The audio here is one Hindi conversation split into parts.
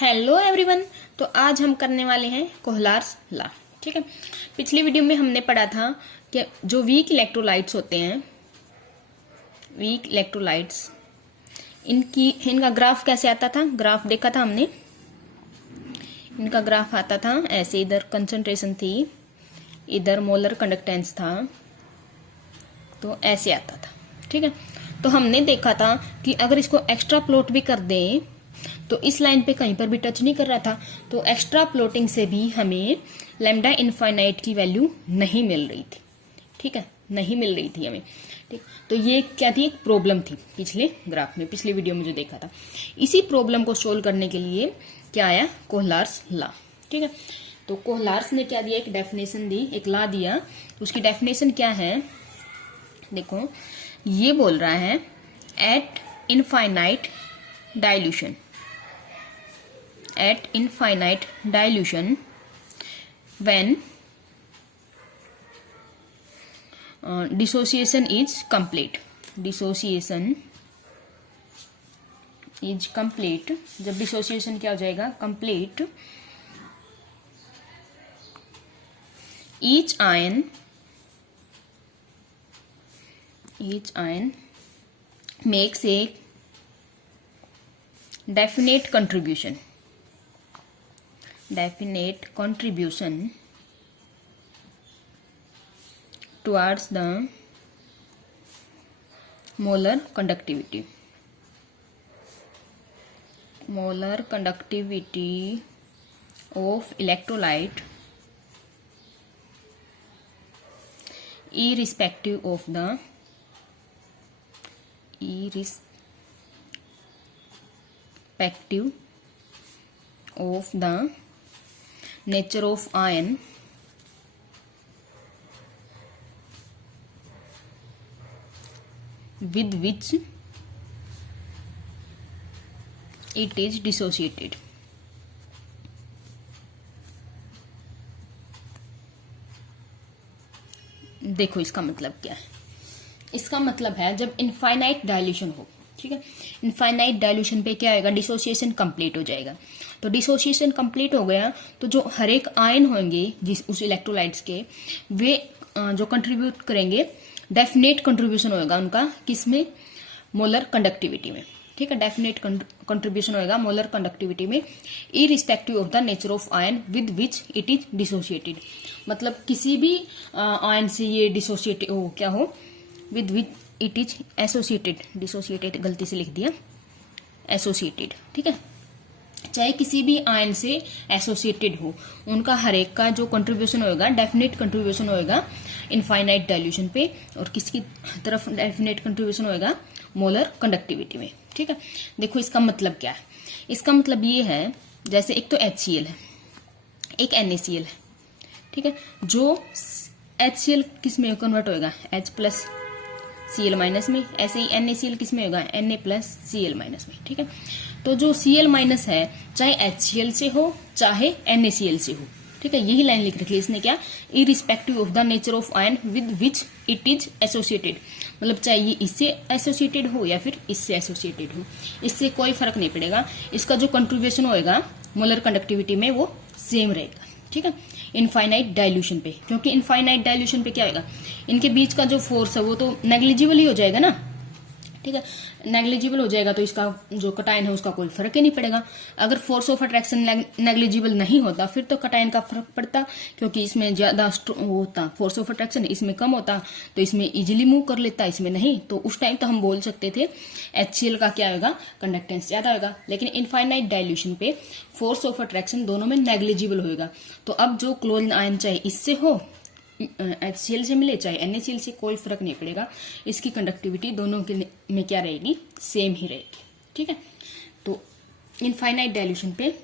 Hello everyone. तो आज हम करने वाले हैं कोहलार्स लॉ। ठीक है, पिछली वीडियो में हमने पढ़ा था कि जो वीक इलेक्ट्रोलाइट्स होते हैं, वीक इलेक्ट्रोलाइट्स, इनका ग्राफ कैसे आता था। ग्राफ देखा था हमने। इनका ग्राफ आता था ऐसे, इधर कंसंट्रेशन थी, इधर मोलर कंडक्टेंस था, तो ऐसे आता था। ठीक है, तो हमने देखा था कि अगर इसको एक्स्ट्रा प्लॉट भी कर दें तो इस लाइन पे कहीं पर भी टच नहीं कर रहा था, तो एक्स्ट्रा प्लॉटिंग से भी हमें लैम्डा इनफाइनाइट की वैल्यू नहीं मिल रही थी। ठीक है, नहीं मिल रही थी हमें। ठीक, तो ये क्या थी, एक प्रॉब्लम थी पिछले ग्राफ में, पिछले वीडियो में जो देखा था। इसी प्रॉब्लम को सोल्व करने के लिए क्या आया, कोहलार्स लॉ। ठीक है, तो कोहलार्स ने क्या दिया, एक डेफिनेशन दी, एक लॉ दिया। तो उसकी डेफिनेशन क्या है, देखो ये बोल रहा है eight infinite dilution, at infinite dilution when dissociation is complete, dissociation is complete, जब डिसोसिएशन क्या हो जाएगा, complete, each ion makes a definite contribution towards the molar conductivity of electrolyte irrespective of the nature of ion with which it is dissociated। देखो इसका मतलब क्या है, इसका मतलब है जब इनफाइनाइट डायल्यूशन हो, ठीक है, इनफाइनाइट डायल्यूशन पे क्या आएगा, डिसोसिएशन कंप्लीट हो जाएगा। तो डिसोसिएशन कंप्लीट हो गया तो जो हर एक आयन होंगे जिस उस इलेक्ट्रोलाइट्स के, वे जो कंट्रीब्यूट करेंगे, डेफिनेट कंट्रीब्यूशन होगा उनका, किसमें, मोलर कंडक्टिविटी में। ठीक है, डेफिनेट कंट्रीब्यूशन होगा मोलर कंडक्टिविटी में, irrespective of the nature of ion with which it is dissociated. मतलब किसी भी आयन से ये डिसोसिएटेड हो, क्या हो, with which it is associated, dissociated गलती से लिख दिया, एसोसिएटेड। ठीक है, चाहे किसी भी आयन से एसोसिएटेड हो, उनका हर एक का जो कंट्रीब्यूशन होगा, डेफिनेट कंट्रीब्यूशन होगा इनफाइनाइट डाइल्यूशन पे, और किसकी तरफ डेफिनेट कंट्रीब्यूशन होगा, मोलर कंडक्टिविटी में। ठीक है, देखो इसका मतलब क्या है, इसका मतलब ये है, जैसे एक तो HCl है, एक NaCl है। ठीक है, जो HCl किस में कन्वर्ट होगा, H+ Cl- में, ऐसे ही NaCl किस में होगा, Na+ Cl- में। ठीक है, तो जो Cl- है, चाहे HCl से हो चाहे NaCl से हो। ठीक है, यही लाइन लिख रखी है इसने, क्या, irrespective of the nature of ion with which it is associated. मतलब चाहे ये इससे एसोसिएटेड हो या फिर इससे एसोसिएटेड हो, इससे कोई फर्क नहीं पड़ेगा, इसका जो कंट्रीब्यूशन होएगा मोलर कंडक्टिविटी में वो सेम रहेगा। ठीक है, इनफाइनाइट डाइल्यूशन पे, क्योंकि इनफाइनाइट डाइल्यूशन पे क्या होगा, इनके बीच का जो फोर्स है वो तो नेग्लिजिबल ही हो जाएगा ना। ठीक है, नेग्लिजिबल हो जाएगा तो इसका जो कटायन है उसका कोई फर्क ही नहीं पड़ेगा। अगर फोर्स ऑफ अट्रैक्शन नेग्लिजिबल नहीं होता फिर तो कटायन का फर्क पड़ता, क्योंकि इसमें ज्यादा होता फोर्स ऑफ अट्रैक्शन, इसमें कम होता, तो इसमें इजीली मूव कर लेता, इसमें नहीं, तो उस टाइम तो हम बोल सकते थे HCl का क्या होगा, कंडक्टेंस ज्यादा होगा। लेकिन इनफाइनाइट डाइल्यूशन पे फोर्स ऑफ अट्रैक्शन दोनों में नेग्लिजिबल होगा। तो अब जो क्लोरीन आयन चाहे इससे हो, HCl से मिले चाहे NaCl से, कोई फर्क नहीं पड़ेगा, इसकी कंडक्टिविटी दोनों के में क्या रहेगी, सेम ही रहेगी। ठीक है, तो इनफाइनाइट डाइल्यूशन पे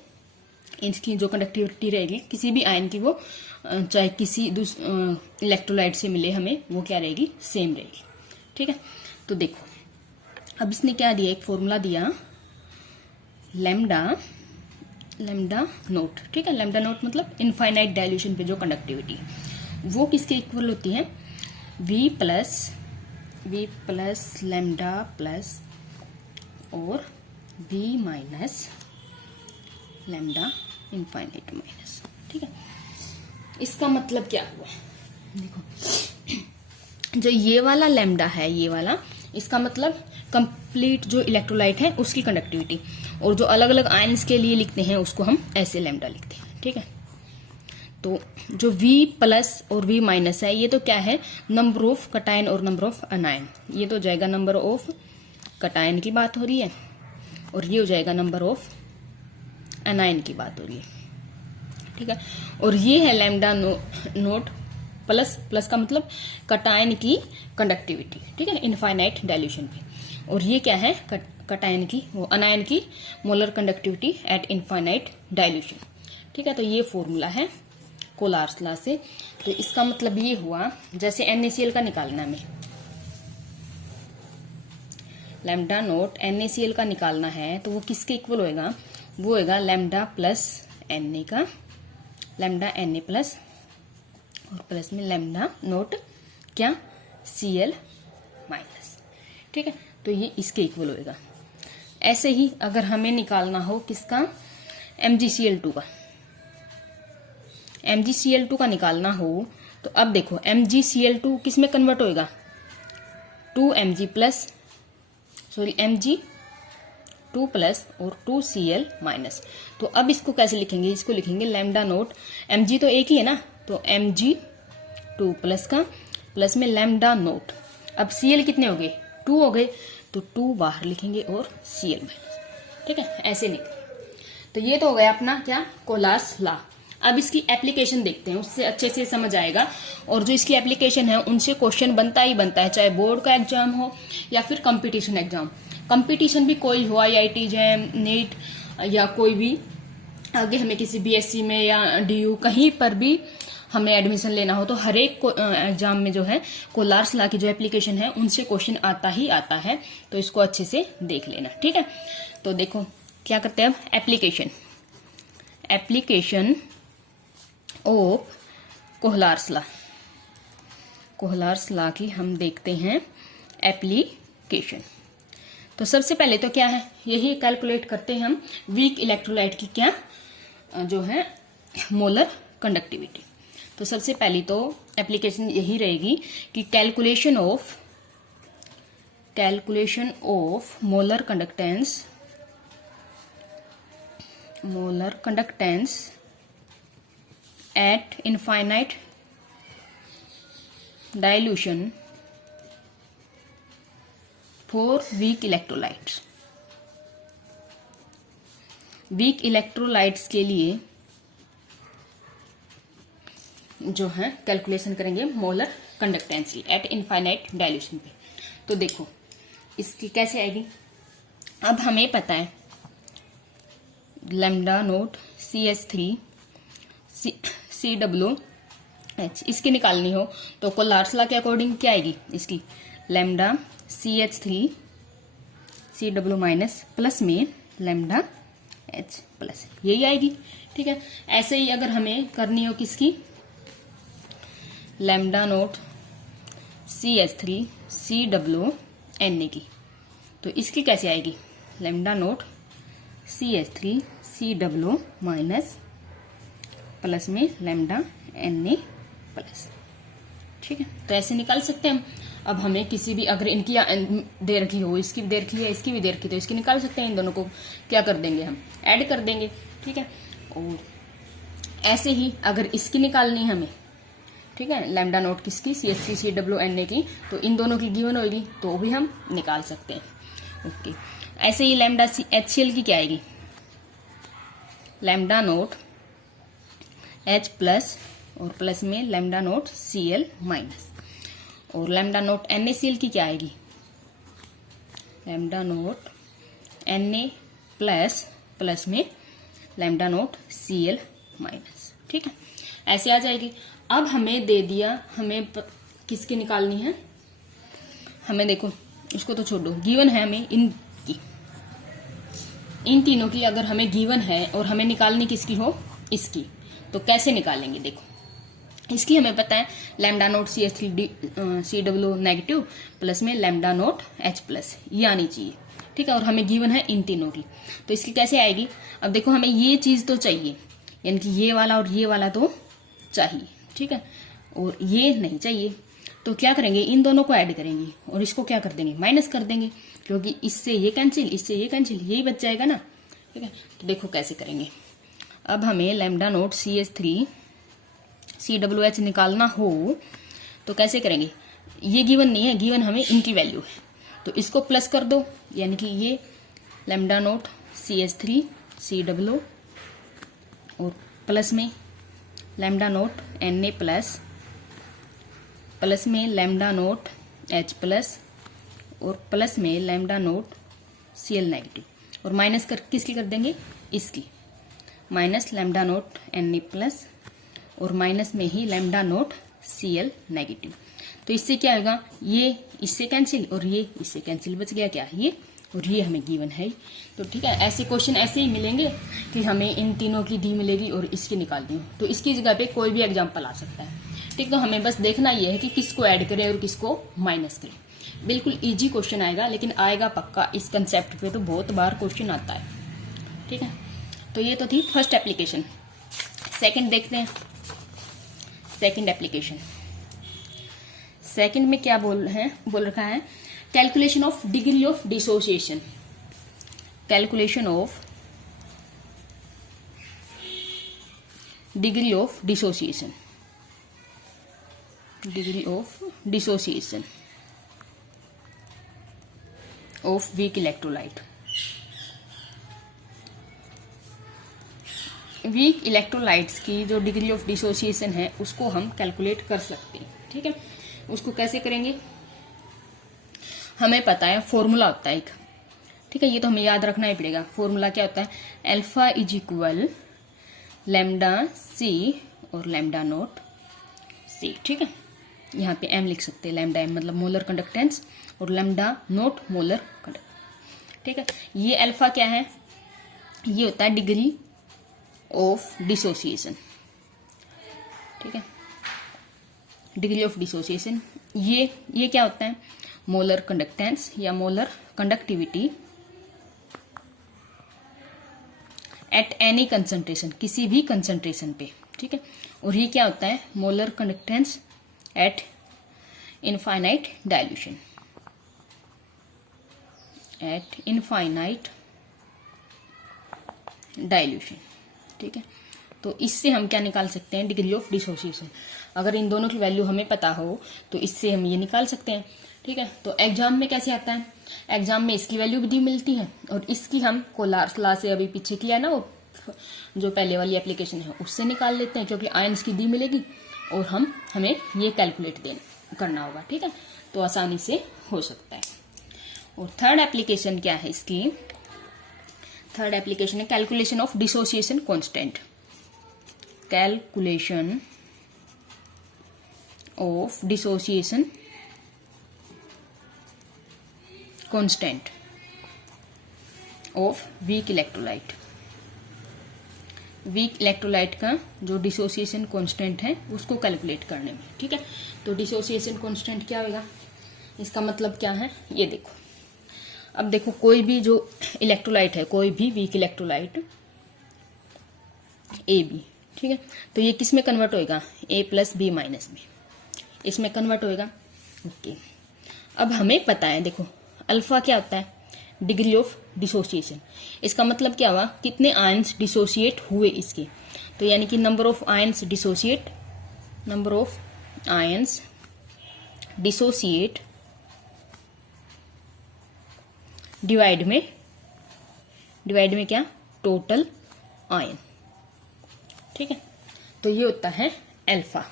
इसकी जो कंडक्टिविटी रहेगी किसी भी आयन की, वो चाहे किसी इलेक्ट्रोलाइट से मिले हमें, वो क्या रहेगी, सेम रहेगी। ठीक है, तो देखो अब इसने क्या दिया, एक फॉर्मूला दिया, लैम्डा नोट। ठीक है, लैम्डा नोट मतलब इनफाइनाइट डाइल्यूशन पे जो कंडक्टिविटी वो किसके इक्वल होती है, V प्लस लैम्डा प्लस और V minus lambda infinite minus. ठीक है, इसका मतलब क्या हुआ, देखो जो ये वाला लैम्डा है, ये वाला, इसका मतलब कंप्लीट जो इलेक्ट्रोलाइट है उसकी कंडक्टिविटी, और जो अलग अलग आयंस के लिए लिखते हैं उसको हम ऐसे लैम्डा लिखते हैं। ठीक है, तो जो V प्लस और V माइनस है, ये तो क्या है, नंबर ऑफ कटायन और नंबर ऑफ अनायन। ये तो जाएगा नंबर ऑफ कटायन की बात हो रही है, और ये हो जाएगा नंबर ऑफ अनायन की बात हो रही है। ठीक है, और ये है लैम्डा नोट प्लस, प्लस का मतलब कटायन की कंडक्टिविटी। ठीक है, इनफाइनाइट डाइल्यूशन पे, और ये क्या है, कटायन की, वो अनायन की molar conductivity eight infinite dilution. ठीक है, तो ये फॉर्मूला है कोलार्स लॉ से। तो इसका मतलब ये हुआ, जैसे NaCl का निकालना है, लैम्डा नोट NaCl का निकालना है, तो वो किसके इक्वल होएगा, वो होएगा लैम्डा प्लस Na का, लैम्डा Na प्लस और प्लस में लैम्डा नोट क्या, Cl माइनस। ठीक है, तो ये इसके इक्वल होएगा। ऐसे ही अगर हमें निकालना हो किसका, MgCl2 का, MgCl2 का निकालना हो, तो अब देखो MgCl2 किस में कन्वर्ट होएगा, 2Mg plus, sorry Mg2 plus और 2Cl माइनस। तो अब इसको कैसे लिखेंगे, इसको लिखेंगे लैम्डा नोट, Mg तो एक ही है ना, तो Mg2 प्लस का प्लस में लैम्डा नोट, अब Cl कितने हो गए, 2 हो गए, तो 2 बाहर लिखेंगे और Cl माइनस। ठीक है, ऐसे निकले। तो ये तो हो गया अपना क्या, कोलार्स लॉ। अब इसकी एप्लीकेशन देखते हैं, उससे अच्छे से समझ आएगा। और जो इसकी एप्लीकेशन है उनसे क्वेश्चन बनता ही बनता है, चाहे बोर्ड का एग्जाम हो या फिर कंपटीशन एग्जाम। कंपटीशन भी कोई हो, IIT जैम, नीट या कोई भी आगे हमें किसी BSc में या DU कहीं पर भी हमें एडमिशन लेना हो, तो हर एक एग्जाम में जो है कोलार्स लॉ की जो एप्लीकेशन है उनसे क्वेश्चन आता ही आता है। तो इसको अच्छे से देख लेना। ठीक है, तो देखो क्या करते हैं अब, एप्लीकेशन ऑफ कोलार्स लॉ, कोलार्स लॉ की हम देखते हैं एप्लीकेशन। तो सबसे पहले तो क्या है, यही कैलकुलेट करते हैं हम वीक इलेक्ट्रोलाइट की क्या जो है मोलर कंडक्टिविटी। तो सबसे पहली तो एप्लीकेशन यही रहेगी कि calculation of molar conductance eight infinite dilution for weak electrolytes. Weak electrolytes के लिए जो है कैलकुलेशन करेंगे मोलर कंडक्टेंस की एट इनफाइनाइट डाइल्यूशन पे। तो देखो इसकी कैसे आएगी, अब हमें पता है लैम्डा नोट CH3 CWH, इसकी निकालनी हो तो कोलार्स लॉ के अकॉर्डिंग क्या आएगी, इसकी lambda CH3 CW minus plus में लैम्डा H प्लस, यही आएगी। ठीक है, ऐसे ही अगर हमें करनी हो किसकी, लैम्डा नोट CH3 CWNA की, तो इसकी कैसे आएगी, lambda note CH3 CW minus plus में लैम्डा Na प्लस। ठीक है, तो ऐसे निकाल सकते हैं हम। अब हमें किसी भी, अगर इनकी दे रखी हो, इसकी भी दे रखी है, इसकी भी दे रखी, तो इसकी निकाल सकते हैं। इन दोनों को क्या कर देंगे, हम ऐड कर देंगे। ठीक है, और ऐसे ही अगर इसकी निकालनी है हमें, ठीक है, लैम्डा नोट किसकी, CH3 CWNA की, तो इन दोनों की गिवन होगी तो भी हम निकाल सकते हैं। ओके, ऐसे ही लैम्डा HCl की क्या आएगी, लैम्डा नोट H प्लस और प्लस में लैम्डा नोट Cl माइनस, और लैम्डा नोट NaCl की क्या आएगी, lambda note Na plus plus में लैम्डा नोट Cl माइनस। ठीक है, ऐसे आ जाएगी। अब हमें दे दिया, हमें किसकी निकालनी है, हमें देखो इसको तो छोड़ दो, गिवन है हमें इन तीनों की अगर हमें गिवन है और हमें निकालनी किसकी हो, इसकी, तो कैसे निकालेंगे। देखो इसकी हमें पता है lambda note CH3 CW negative plus में लैम्डा नोट H प्लस, ये आनी चाहिए। ठीक है, और हमें गिवन है इन तीनों की, तो इसकी कैसे आएगी। अब देखो हमें ये चीज तो चाहिए, यानी कि ये वाला और ये वाला तो चाहिए, ठीक है, और ये नहीं चाहिए, तो क्या करेंगे, इन दोनों को ऐड करेंगे और इसको क्या कर देंगे, माइनस कर देंगे, क्योंकि इससे ये कैंसिल, इससे ये कैंसिल, यही बच जाएगा ना, ठीक है। तो देखो कैसे करेंगे। अब हमें लैम्डा नोट CH3 CWH निकालना हो तो कैसे करेंगे, ये गिवन नहीं है, गिवन हमें इनकी वैल्यू है, तो इसको प्लस कर दो, यानी कि ये लैम्डा नोट CH3 CW और प्लस में लैम्डा नोट Na प्लस में लैम्डा नोट H प्लस और प्लस में लैम्डा नोट Cl नेगेटिव, और माइनस कर किसकी कर देंगे, इसकी, minus lambda note Na plus और माइनस में ही लैम्डा नोट Cl नेगेटिव। तो इससे क्या होगा, ये इससे कैंसिल और ये इससे कैंसिल, बच गया क्या, ये और ये हमें गिवन है। तो ठीक है, ऐसे क्वेश्चन ऐसे ही मिलेंगे कि हमें इन तीनों की डी मिलेगी और इसकी निकालनी हो, तो इसकी जगह पे कोई भी एग्जाम्पल आ सकता है, ठीक। तो हमें बस देखना ये है कि किसको ऐड करें और किसको माइनस करें। बिल्कुल इजी क्वेश्चन आएगा, लेकिन आएगा पक्का, इस कंसेप्ट पे तो बहुत बार क्वेश्चन आता है, ठीक है। तो ये तो थी फर्स्ट एप्लीकेशन। सेकंड देखते हैं, सेकंड एप्लीकेशन। सेकंड में क्या बोल रखा है, calculation of degree of dissociation, calculation of degree of dissociation, degree of dissociation of weak electrolyte. Weak electrolytes की जो डिग्री ऑफ डिसोसिएशन है उसको हम कैलकुलेट कर सकते हैं, ठीक है। उसको कैसे करेंगे, हमें पता है फॉर्मूला होता है एक, ठीक है, ये तो हमें याद रखना ही पड़ेगा। फॉर्मूला क्या होता है, alpha is equal lambda C और लैम्डा नोट C, ठीक है। यहाँ पे M लिख सकते हैं, लैम्डा M मतलब मोलर कंडक्टेंस और लैम्डा नोट मोलर कंडक्टेंस, ठीक है। ये अल्फा क्या है, ये होता है डिग्री ऑफ डिसोसिएशन, ठीक है, डिग्री ऑफ डिसोसिएशन। ये क्या होता है, मोलर कंडक्टेंस या molar conductivity at any concentration, किसी भी कंसंट्रेशन पे, ठीक है। और ये क्या होता है, molar conductance eight infinite dilution, eight infinite dilution, ठीक है। तो इससे हम क्या निकाल सकते हैं, डिग्री ऑफ डिसोसिएशन। अगर इन दोनों की वैल्यू हमें पता हो तो इससे हम ये निकाल सकते हैं, ठीक है। तो एग्जाम में कैसे आता है, एग्जाम में इसकी वैल्यू भी मिलती है और इसकी हम कोलार्स लॉ से अभी पीछे किया ना, वो जो पहले वाली एप्लीकेशन है उससे निकाल लेते हैं, क्योंकि आयंस की डी मिलेगी और हमें ये कैलकुलेट करना होगा, ठीक है। तो आसानी से हो सकता है। और थर्ड एप्लीकेशन क्या है इसकी, थर्ड एप्लीकेशन है calculation of dissociation constant, calculation of dissociation constant of weak electrolyte. Weak electrolyte का जो डिसोसिएशन कांस्टेंट है उसको कैलकुलेट करने में, ठीक है। तो डिसोसिएशन कांस्टेंट क्या होगा, इसका मतलब क्या है, ये देखो। अब देखो कोई भी जो इलेक्ट्रोलाइट है, कोई भी वीक इलेक्ट्रोलाइट AB, ठीक है, तो ये किस में कन्वर्ट होएगा, A प्लस B माइनस में, इसमें कन्वर्ट होएगा, ओके। अब हमें पता है, देखो अल्फा क्या होता है, डिग्री ऑफ डिसोसिएशन। इसका मतलब क्या हुआ, कितने आयंस डिसोसिएट हुए इसके, तो यानी कि number of ions dissociate, number of ions dissociate divide में क्या, टोटल आयन, ठीक है। तो ये होता है अल्फा,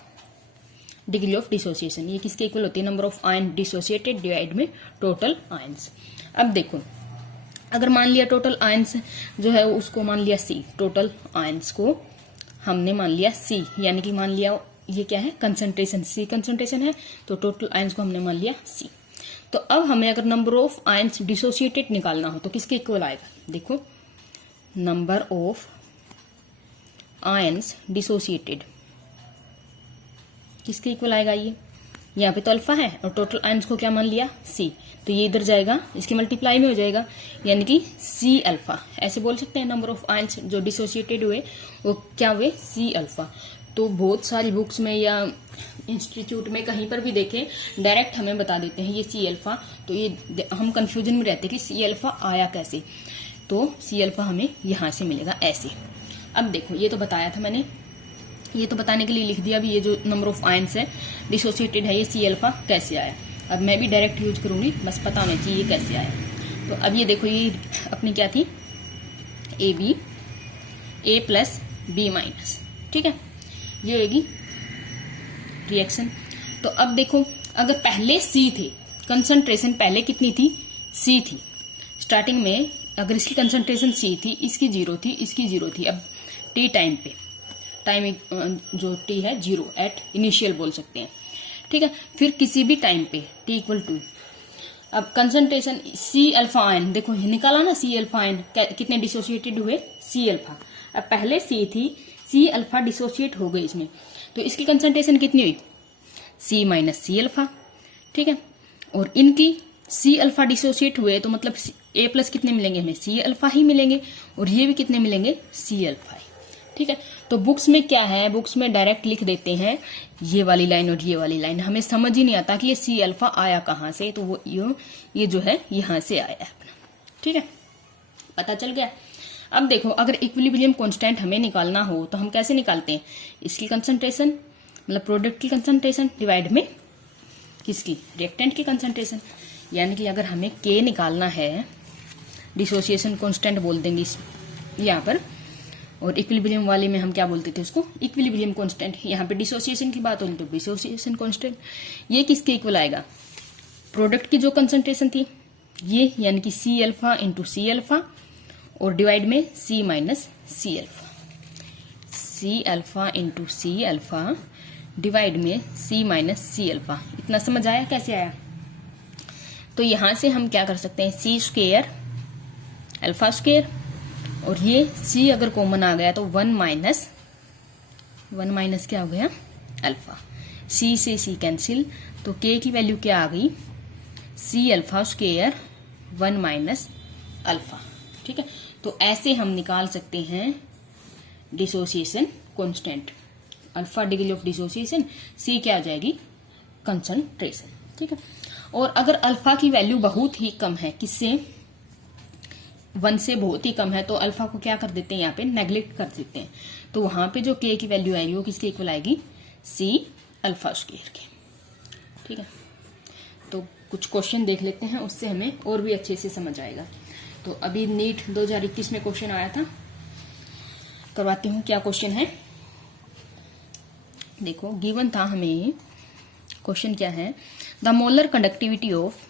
डिग्री ऑफ डिसोसिएशन। ये किसके इक्वल होती है, number of ion dissociated divide में टोटल आयंस। अब देखो अगर मान लिया टोटल आयंस जो है उसको मान लिया C, टोटल आयंस को हमने मान लिया C, यानी कि मान लिया ये क्या है, कंसंट्रेशन, C कंसंट्रेशन है, तो टोटल आयंस को हमने मान लिया C। तो अब हमें अगर नंबर ऑफ आयंस डिसोसिएटेड निकालना हो तो किसके इक्वल आएगा, देखो नंबर ऑफ आयंस डिसोसिएटेड किसके इक्वल आएगा, ये यहाँ पे तो अल्फा है और टोटल आयंस को क्या मान लिया, सी, तो ये इधर जाएगा, इसके मल्टीप्लाई में हो जाएगा, यानी कि सी अल्फा। ऐसे बोल सकते हैं नंबर ऑफ आयंस जो डिसोसिएटेड हुए वो क्या हुए, सी अल्फा। तो बहुत सारी बुक्स में या इंस्टीट्यूट में कहीं पर भी देखें, डायरेक्ट हमें बता देते हैं ये सी अल्फा, तो ये हम कंफ्यूजन में रहते हैं कि सी अल्फा आया कैसे। तो सी अल्फा हमें यहाँ से मिलेगा ऐसे। अब देखो ये तो बताया था मैंने, ये तो बताने के लिए लिख दिया भी, ये जो नंबर ऑफ आयंस है डिसोसिएटेड है, ये सी अल्फा कैसे आया। अब मैं भी डायरेक्ट यूज करूंगी, बस पता होना चाहिए ये कैसे आया। तो अब ये देखो, ये अपनी क्या थी, A B, A plus B minus, ठीक है, ये होगी रिएक्शन। तो अब देखो, अगर पहले सी थे, कंसंट्रेशन पहले कितनी थी, सी थी स्टार्टिंग में, अगर इसकी कंसंट्रेशन सी थी, इसकी जीरो थी, इसकी जीरो थी। अब टी टाइम पे, टाइम जो टी है जीरो एट इनिशियल बोल सकते हैं, ठीक है। फिर किसी भी टाइम पे टी इक्वल टू, अब कंसंट्रेशन सी अल्फा आयन, देखो निकाला ना सी अल्फा आयन कितने डिसोसिएटेड हुए, सी अल्फा। अब पहले सी थी, सी अल्फा डिसोसिएट हो गई इसमें, तो इसकी कंसंट्रेशन कितनी हुई, सी माइनस सी अल्फा, ठीक है। और इनकी सी अल्फा डिसोसिएट हुए तो मतलब ए प्लस कितने मिलेंगे हमें, सी अल्फा ही मिलेंगे, और ये भी कितने मिलेंगे, सी अल्फा ही, ठीक है। तो बुक्स में क्या है, बुक्स में डायरेक्ट लिख देते हैं ये वाली लाइन और ये वाली लाइन, हमें समझ ही नहीं आता कि ये सी अल्फा आया कहाँ से, तो वो ये जो है यहाँ से आया है अपना, ठीक है, पता चल गया। अब देखो, अगर इक्विलिब्रियम कांस्टेंट हमें निकालना हो तो हम कैसे निकालते हैं, इसकी कंसंट्रेशन मतलब प्रोडक्ट की कंसंट्रेशन डिवाइड में किसकी, रिएक्टेंट की कंसंट्रेशन। यानी कि अगर हमें के निकालना है, डिसोसिएशन कांस्टेंट बोल देंगे यहाँ पर, और इक्विलिब्रियम वाले में हम क्या बोलते थे उसको, इक्विलिब्रियम कांस्टेंट। यहाँ पे डिसोसिएशन की बात होगी तो डिसोसिएशन कांस्टेंट। ये किसके इक्वल आएगा, प्रोडक्ट की जो कंसंट्रेशन थी ये, यानी कि C alpha into C alpha, और डिवाइड में C minus C alpha, C alpha into C alpha divide में सी माइनस सी अल्फा। इतना समझ आया कैसे आया। तो यहां से हम क्या कर सकते हैं, सी स्क्वेयर अल्फा स्क्वेयर, और ये सी अगर कॉमन आ गया तो वन माइनस क्या हो गया, अल्फा। सी से सी कैंसिल, तो के की वैल्यू क्या आ गई, C alpha square one minus alpha, ठीक है। तो ऐसे हम निकाल सकते हैं dissociation constant, alpha degree of dissociation, C क्या आ जाएगी, कंसंट्रेशन, ठीक है। और अगर अल्फा की वैल्यू बहुत ही कम है, किससे, वन से बहुत ही कम है, तो अल्फा को क्या कर देते हैं, यहाँ पे नेग्लेक्ट कर देते हैं, तो वहां पे जो के की वैल्यू आएगी वो किसके इक्वल आएगी, सी अल्फा स्क्वायर के, ठीक है। तो कुछ क्वेश्चन देख लेते हैं, उससे हमें और भी अच्छे से समझ आएगा। तो अभी नीट 2021 में क्वेश्चन आया था, करवाती हूँ क्या क्वेश्चन है। देखो गिवन था हमें, क्वेश्चन क्या है, the molar conductivity of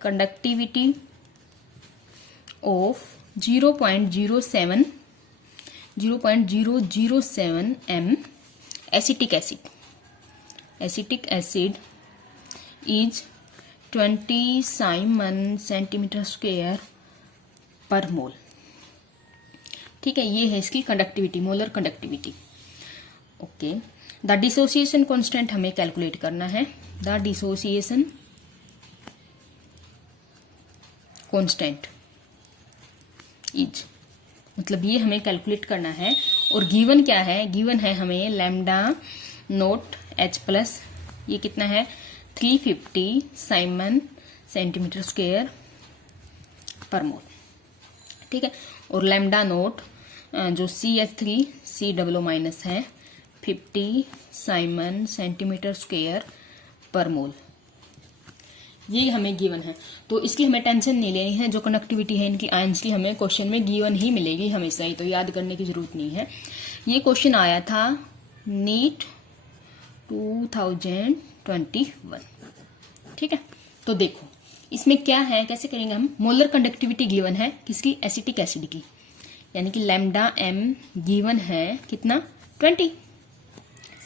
0.007 m acetic acid is 20 Simon centimeter square per mole, ठीक है। ये है इसकी conductivity, molar conductivity, okay. The dissociation constant हमें कैलकुलेट करना है, द डिसोसिएशन कांस्टेंट इज, मतलब ये हमें कैलकुलेट करना है। और गिवन क्या है, गिवन है हमें लैम्डा नोट एच प्लस, ये कितना है 350 साइमन सेंटीमीटर स्क्वायर पर मोल, ठीक है। और लैम्डा नोट जो CH3 COO माइनस है 50 साइमन सेंटीमीटर स्क्वायर पर मोल, ये हमें गिवन है। तो इसकी हमें टेंशन नहीं लेनी है, जो कंडक्टिविटी है इनकी आयंस की हमें क्वेश्चन में गिवन ही मिलेगी हमेशा ही, तो याद करने की जरूरत नहीं है। ये क्वेश्चन आया था नीट 2021, ठीक है। तो देखो इसमें क्या है, कैसे करेंगे हम, मोलर कंडक्टिविटी गिवन है किसकी, एसिटिक एसिड की, यानी कि लैम्डा एम गिवन है कितना 20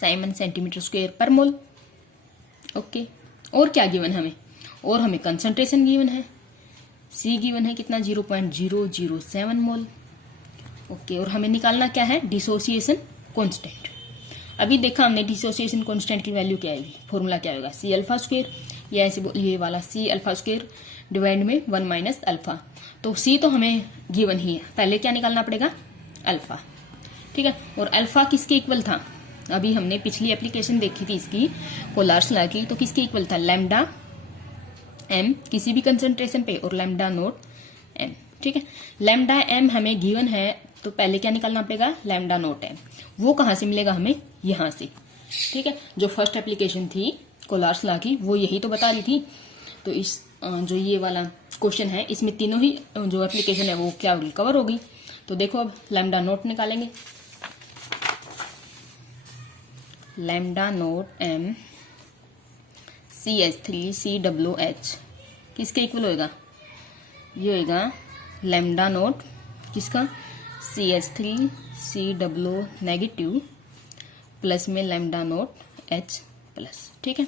साइमन सेंटीमीटर स्क्वायर पर मोल, ओके। और क्या गिवन हमें, और हमें कंसंट्रेशन गिवन है, सी गिवन है कितना 0.007 मोल, ओके। और हमें निकालना क्या है, डिसोसिएशन कांस्टेंट। अभी देखा हमने डिसोसिएशन कांस्टेंट की वैल्यू क्या आएगी, फॉर्मूला क्या होगा, सी अल्फा स्क्वायर, या ऐसे ये वाला सी अल्फा स्क्वायर डिवाइड में 1 माइनस अल्फा। तो सी तो हमें गिवन ही है, पहले क्या निकालना पड़ेगा, अल्फा। ठीक है, और अल्फा किसके इक्वल था, अभी हमने पिछली एप्लीकेशन देखी थी इसकी कोलार्स लॉ की, तो किसके इक्वल था, लैम्डा एम किसी भी कंसंट्रेशन पे और लैम्डा नोट एम। ठीक है, लैम्डा एम हमें गिवन है, तो पहले क्या निकालना पड़ेगा, लैम्डा नोट एम। वो कहाँ से मिलेगा हमें, यहाँ से। ठीक है, जो फर्स्ट एप्लीकेशन थी कोलार्स लॉ की वो यही तो बता रही थी। तो इस जो ये वाला क्वेश्चन है इसमें तीनों ही जो एप्लीकेशन है वो क्या होगी, कवर होगी। तो देखो अब लैम्डा नोट निकालेंगे, लैम्डा नोट एम CH3COOH किसके इक्वल होएगा, ये होएगा लैम्डा नोट किसका, CH3COO नेगेटिव प्लस में लैम्डा नोट H प्लस। ठीक है,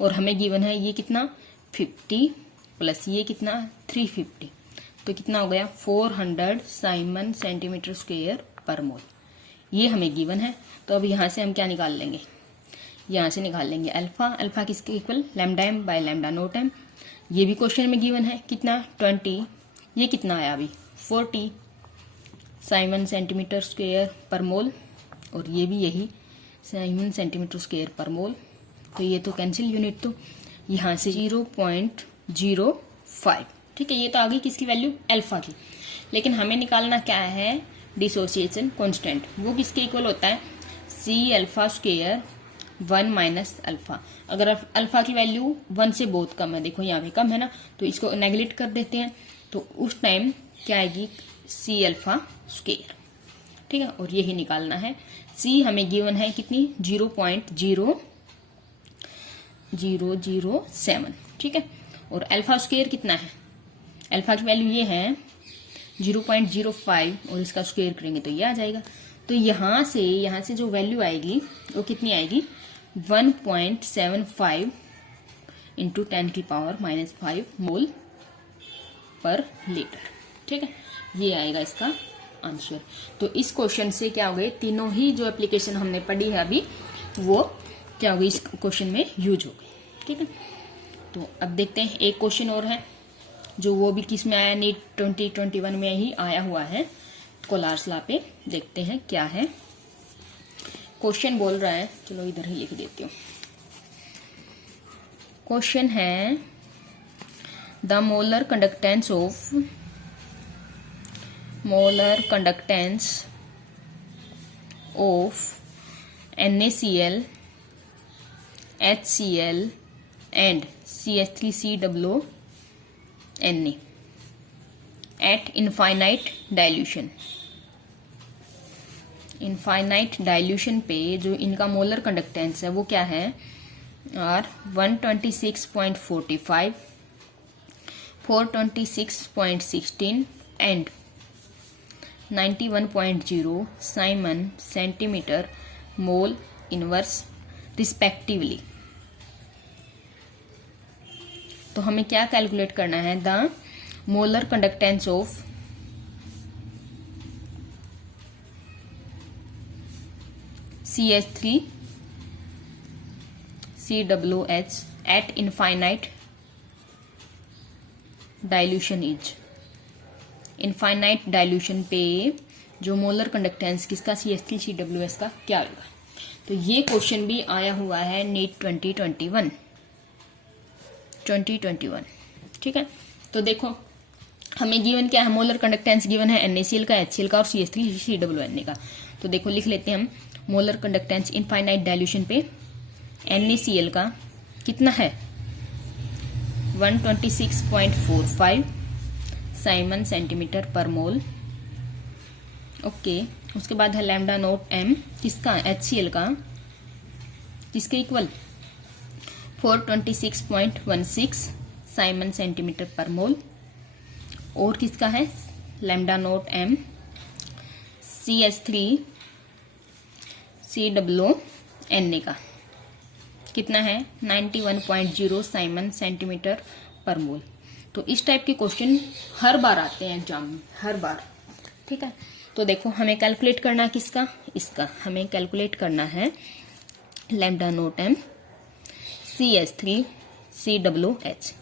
और हमें गिवन है ये कितना 50 प्लस ये कितना 350, तो कितना हो गया 400 साइमन सेंटीमीटर स्क्वायर पर मोल, ये हमें गिवन है। तो अब यहाँ से हम क्या निकाल लेंगे, यहाँ से निकाल लेंगे अल्फा, अल्फा किसके equal, lambda M by lambda naught M. ये भी क्वेश्चन में गिवन है कितना 20, ये कितना आया अभी 40 साइमन सेंटीमीटर स्क्वायर पर मोल, और ये भी यही साइमन सेंटीमीटर स्क्वायर पर मोल। तो ये तो कैंसिल यूनिट, तो यहाँ से 0.05। ठीक है, ये तो आ गई किसकी वैल्यू, अल्फा की। लेकिन हमें निकालना क्या है, डिसोसिएशन कांस्टेंट, वो किसके इक्वल होता है, C alpha square 1 minus alpha. अगर अल्फा की वैल्यू 1 से बहुत कम है, देखो यहाँ पे कम है ना, तो इसको नेगलेक्ट कर देते हैं, तो उस टाइम क्या आएगी, सी अल्फा स्क्वायर। ठीक है, और यही निकालना है। सी हमें गिवन है कितनी 0.0007। ठीक है, और अल्फा स्क्वायर कितना है, अल्फा की वैल्यू ये है 0.05, और इसका स्क्वायर करेंगे तो ये आ जाएगा। तो यहाँ से जो वैल्यू आएगी वो कितनी आएगी, 1.75 इंटू 10⁻⁻5 मोल पर लीटर। ठीक है, ये आएगा इसका आंसर। तो इस क्वेश्चन से क्या हो गए, तीनों ही जो एप्लीकेशन हमने पढ़ी है अभी वो क्या हो गई, इस क्वेश्चन में यूज हो गई। ठीक है, तो अब देखते हैं एक क्वेश्चन और है जो वो भी किस में आया, नीट 2021 में ही आया हुआ है कोलार्स लॉ पे। देखते हैं क्या है क्वेश्चन, बोल रहा है, चलो इधर ही लिख देती हूँ। क्वेश्चन है the molar conductance of NaCl HCl and CH3COO Na at infinite dilution पे जो इनका मोलर कंडक्टेंस है वो क्या है, R 126.45, 426.16 and 91.0 Simon centimetre mole inverse respectively. तो हमें क्या कैलकुलेट करना है, the molar conductance of CH3COOH eight infinite dilution is. Infinite dilution पे जो मोलर कंडक्टेंस किसका, CH3COOH का क्या होगा। तो ये क्वेश्चन भी आया हुआ है नीट 2021। ठीक है, तो देखो हमें गिवन क्या है, मोलर कंडक्टेंस गिवन है NaCl का, HCl का और CH3COONA का। तो देखो लिख लेते हैं हम, मोलर कंडक्टेंस इनफाइनाइट डाइल्यूशन पे NaCl का कितना है 126.45 साइमन सेंटीमीटर पर मोल। ओके, उसके बाद है लैम्डा नोट एम किसका, HCl का, किसके इक्वल 426.16 साइमन सेंटीमीटर पर मोल, और किसका है लैम्डा नोट एम CH3COONA का कितना है 91.0 साइमन सेंटीमीटर पर मोल। तो इस टाइप के क्वेश्चन हर बार आते हैं एग्जाम में, हर बार। ठीक है, तो देखो हमें कैलकुलेट करना किसका, इसका हमें कैलकुलेट करना है लैम्डा नोट m CH3COOH।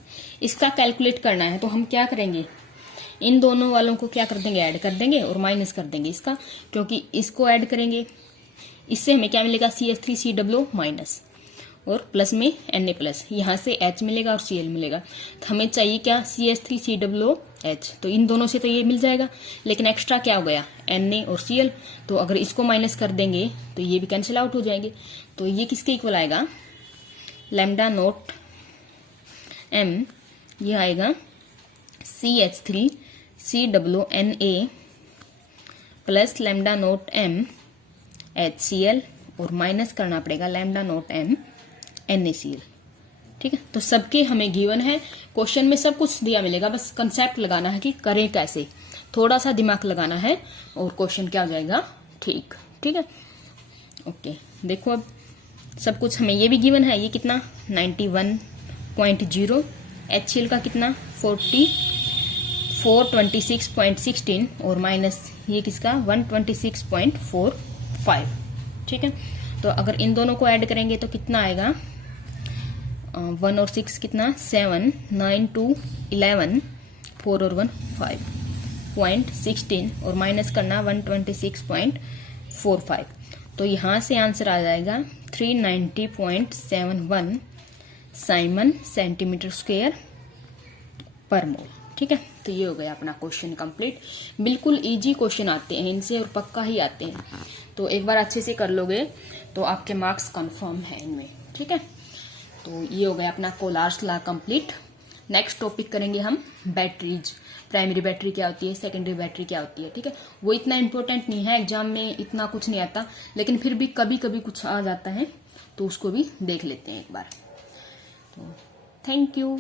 इसका कैलकुलेट करना है तो हम क्या करेंगे, इन दोनों वालों को क्या कर देंगे, ऐड कर देंगे और माइनस कर देंगे इसका, क्योंकि इसको ऐड करेंगे इससे हमें क्या मिलेगा, CH3COO माइनस और प्लस में Na प्लस, यहाँ से H मिलेगा और Cl मिलेगा। तो हमें चाहिए क्या, CH3COOH। तो इन दोनों से तो ये मिल जाएगा, लेकिन एक्स्ट्रा क्या हो गया, Na और Cl। तो अगर इसको माइनस कर देंगे तो ये भी कैंसिल आउट हो जाएंगे। तो ये किसके इक्वल आएगा, लैम्डा नोट m, ये आएगा CH3COONA plus lambda note m HCl और माइनस करना पड़ेगा लैम्डा नोट m NaCl। ठीक है, तो सबके हमें गिवन है, क्वेश्चन में सब कुछ दिया मिलेगा, बस कंसेप्ट लगाना है कि करें कैसे, थोड़ा सा दिमाग लगाना है और क्वेश्चन क्या हो जाएगा ठीक। ठीक है, ओके, देखो अब सब कुछ हमें ये भी गिवन है, ये कितना 91.0, HCl का कितना 426.16 और माइनस ये किसका 126.45। ठीक है, तो अगर इन दोनों को ऐड करेंगे तो कितना आएगा, 1 और 6 कितना 7, 9 2 11, 4 और 1 5.16 और माइनस करना 126.45। तो यहाँ से आंसर आ जाएगा 390.71 साइमन सेंटीमीटर स्क्वायर पर मोल। ठीक है, तो ये हो गया अपना क्वेश्चन कंप्लीट। बिल्कुल इजी क्वेश्चन आते हैं इनसे और पक्का ही आते हैं, तो एक बार अच्छे से कर लोगे तो आपके मार्क्स कंफर्म है इनमें। ठीक है, तो ये हो गया अपना कोलार्स लॉ कंप्लीट। नेक्स्ट टॉपिक करेंगे हम बैटरीज, प्राइमरी बैटरी क्या होती है, सेकेंडरी बैटरी क्या होती है। ठीक है, वो इतना इंपॉर्टेंट नहीं है, एग्जाम में इतना कुछ नहीं आता, लेकिन फिर भी कभी कभी कुछ आ जाता है तो उसको भी देख लेते हैं एक बार। तो थैंक यू।